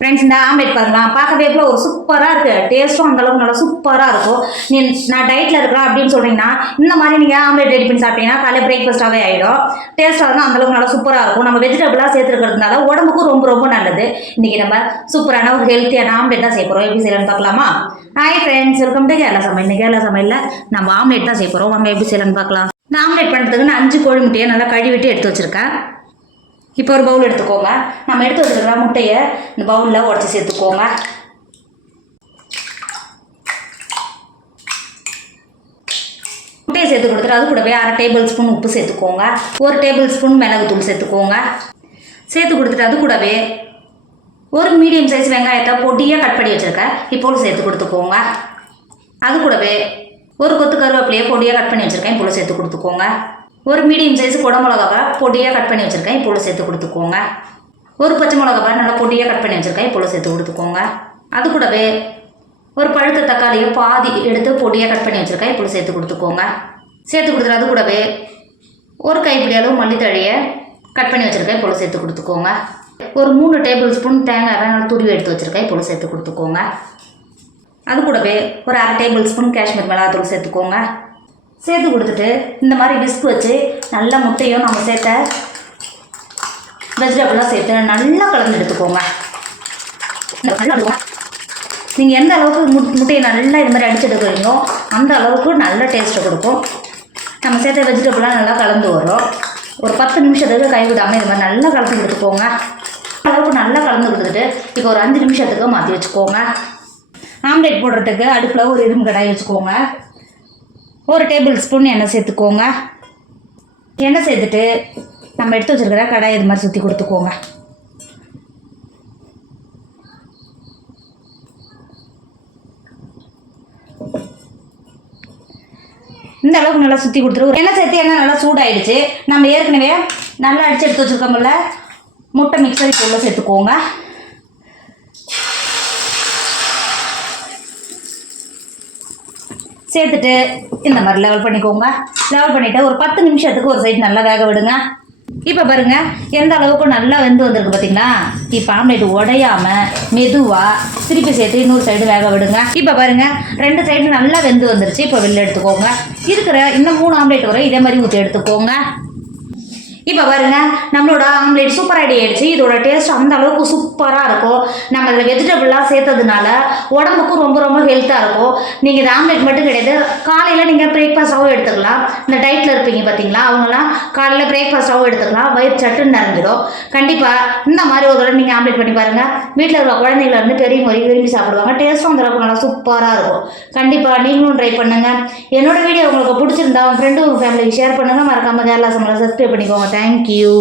Friends இந்த omelette பாருங்களா பார்க்கவே எவ்வளோ ஒரு சூப்பராக இருக்குது டேஸ்ட்டும் அந்தளவுக்கு நல்லா சூப்பராக இருக்கும். நீ நான் டயட்டில் இருக்கிறேன் அப்படின்னு சொல்கிறீங்கன்னா இந்த மாதிரி நீங்கள் ஆம்லேட் ரெடி பண்ணி சாப்பிட்டீங்கன்னா காலையில் பிரேக்ஃபாஸ்ட்டாகவே ஆகிடும் டேஸ்ட்டாக இருந்தால் அந்த அளவுக்கு நல்லா சூப்பராக இருக்கும். நம்ம வெஜிடபிளாக சேர்த்துருக்கிறதுனால உடம்புக்கும் ரொம்ப ரொம்ப நல்லது. இன்றைக்கி நம்ம சூப்பரான ஒரு ஹெல்த்தியான ஆம்லேட் தான் சேர்க்குறோம் எப்படி செய்யலாம்னு பார்க்கலாமா? Hi friends welcome to Kerala சமையல். இன்னைக்கு கேரளா சமையலில் நம்ம ஆம்லேட் தான் சேர்க்குறோம் நம்ம எப்படி செய்யலாம்னு பார்க்கலாம். நான் ஆம்லேட் பண்ணுறதுக்கு நான் அஞ்சு கோழி முட்டையை நல்லா கழுவிட்டு எடுத்து வச்சுருக்கேன். இப்போ ஒரு பவுல் எடுத்துக்கோங்க. நம்ம எடுத்து வச்சுருக்கிற முட்டையை இந்த பவுலில் உடச்சி சேர்த்துக்கோங்க. முட்டையை சேர்த்து கொடுத்துட்டு அது கூடவே அரை டேபிள் ஸ்பூன் உப்பு சேர்த்துக்கோங்க. ஒரு டேபிள் ஸ்பூன் மிளகுத்தூள் சேர்த்துக்கோங்க. சேர்த்து கொடுத்துட்டு அது கூடவே ஒரு மீடியம் சைஸ் வெங்காயத்தை பொடியாக கட் பண்ணி வச்சுருக்கேன். இப்போது சேர்த்து கொடுத்துக்கோங்க. அது கூடவே ஒரு கொத்து கருவேப்பிலையை பொடியாக கட் பண்ணி வச்சுருக்கேன். இப்போது சேர்த்து கொடுத்துக்கோங்க. ஒரு மீடியம் சைஸ் குடமிளகாவை பொடியாக கட் பண்ணி வச்சுருக்கேன். இப்போது சேர்த்து கொடுத்துக்கோங்க. ஒரு பச்சை மிளகாவை நல்லா பொடியாக கட் பண்ணி வச்சுருக்கேன். இப்போது சேர்த்து கொடுத்துக்கோங்க. அது கூடவே ஒரு பழுத்த தக்காளியை பாதி எடுத்து பொடியாக கட் பண்ணி வச்சுருக்கேன். இப்போது சேர்த்து கொடுத்துக்கோங்க. சேர்த்து கொடுத்துட்டு அது கூடவே ஒரு கைப்பிடி அளவு மல்லித்தழையை கட் பண்ணி வச்சுருக்கேன். இப்போது சேர்த்து கொடுத்துக்கோங்க. ஒரு மூணு டேபிள் ஸ்பூன் தேங்காய் நல்லா துருவி எடுத்து வச்சுருக்கேன். இப்போது சேர்த்து கொடுத்துக்கோங்க. அது கூடவே ஒரு அரை டேபிள் ஸ்பூன் காஷ்மீர் மிளகாத்தூள் சேர்த்துக்கோங்க. சேர்த்து கொடுத்துட்டு இந்த மாதிரி விஸ்க் வச்சு நல்லா முட்டையும் நம்ம சேர்த்த வெஜிடபிளாக சேர்த்து நல்லா கலந்து எடுத்துக்கோங்க. நீங்கள் எந்த அளவுக்கு மு முட்டையை நல்லா இது மாதிரி அடிச்சு எடுக்கிறீங்களோ அந்த அளவுக்கு நல்ல டேஸ்ட்டை கொடுக்கும். நம்ம சேர்த்த வெஜிடபிளாக நல்லா கலந்து வரும். ஒரு பத்து நிமிஷத்துக்கு கைவிடாமல் இது மாதிரி நல்லா கலந்து கொடுத்துக்கோங்க அளவுக்கு நல்லா கலந்து கொடுத்துட்டு இப்போ ஒரு அஞ்சு நிமிஷத்துக்கு மாற்றி வச்சுக்கோங்க. ஆம்லேட் போடுறதுக்கு அடுப்பில் ஒரு இரும்பு கடாய் வச்சுக்கோங்க. ஒரு டேபிள் ஸ்பூன் எண்ணெய் சேர்த்துக்கோங்க. எண்ணெய் சேர்த்துட்டு நம்ம எடுத்து வச்சுருக்கிற கடாய் இது மாதிரி சுற்றி கொடுத்துக்கோங்க. இந்த அளவுக்கு நல்லா சுற்றி கொடுத்துரு. எண்ணெய் சேர்த்து எண்ணெய் நல்லா சூடாயிடுச்சு. நம்ம ஏற்கனவே நல்லா அடிச்சு எடுத்து வச்சுருக்கோம்ல முட்டை மிக்சர் இப்போ சேர்த்துக்கோங்க. சேர்த்துட்டு இந்த மாதிரி லெவல் பண்ணிக்கோங்க. லெவல் பண்ணிவிட்டு ஒரு பத்து நிமிஷத்துக்கு ஒரு சைடு நல்லா வேக விடுங்க. இப்போ பாருங்க எந்த அளவுக்கு நல்லா வெந்து வந்திருக்கு பார்த்தீங்களா இப்போ ஆம்லேட் உடையாமல் மெதுவாக திருப்பி சேர்த்து இன்னொரு சைடு வேக விடுங்க. இப்போ பாருங்க ரெண்டு சைடு நல்லா வெந்து வந்துருச்சு. இப்போ வெளில எடுத்துக்கோங்க. இருக்கிற இன்னும் மூணு ஆம்லேட் வரை இதே மாதிரி ஊற்றி எடுத்துக்கோங்க. இப்போ பாருங்க நம்மளோட ஆம்லேட் சூப்பர் ரெடி ஆயிடுச்சு. இதோட டேஸ்ட் அந்த அளவுக்கு சூப்பராக இருக்கும். நம்ம இதில் வெஜிடபிள்லாம் சேர்த்ததுனால உடம்புக்கும் ரொம்ப ரொம்ப ஹெல்த்தாக இருக்கும். நீங்கள் இது ஆம்லேட் மட்டும் கிடையாது காலையில் நீங்கள் பிரேக்ஃபாஸ்ட்டாகவும் எடுத்துக்கலாம். இந்த டயட்டில் இருப்பீங்க பார்த்தீங்களா அவங்களாம் காலையில் பிரேக்ஃபாஸ்ட்டாகவும் எடுத்துக்கலாம். வயிறு சட்டுன்னு நிறைஞ்சிடும். கண்டிப்பாக இந்த மாதிரி ஒரு தடவை நீங்கள் ஆம்லேட் பண்ணி பாருங்கள் வீட்டில் இருக்க குழந்தைங்கள இருந்து பெரியவங்க வரைக்கும் விரும்பி சாப்பிடுவாங்க. டேஸ்ட்டும் அந்த அளவுக்கு நல்லா சூப்பராக இருக்கும். கண்டிப்பாக நீங்களும் ட்ரை பண்ணுங்கள் என்னோட வீடியோ உங்களுக்கு பிடிச்சிருந்தா உங்கள் ஃப்ரெண்டு உங்கள் ஃபேமிலிக்கு ஷேர் பண்ணுங்கள் மறக்காமல் கேரளா சமையல் சப்ஸ்கிரைப் பண்ணிக்கோங்க. தேங்க்யூ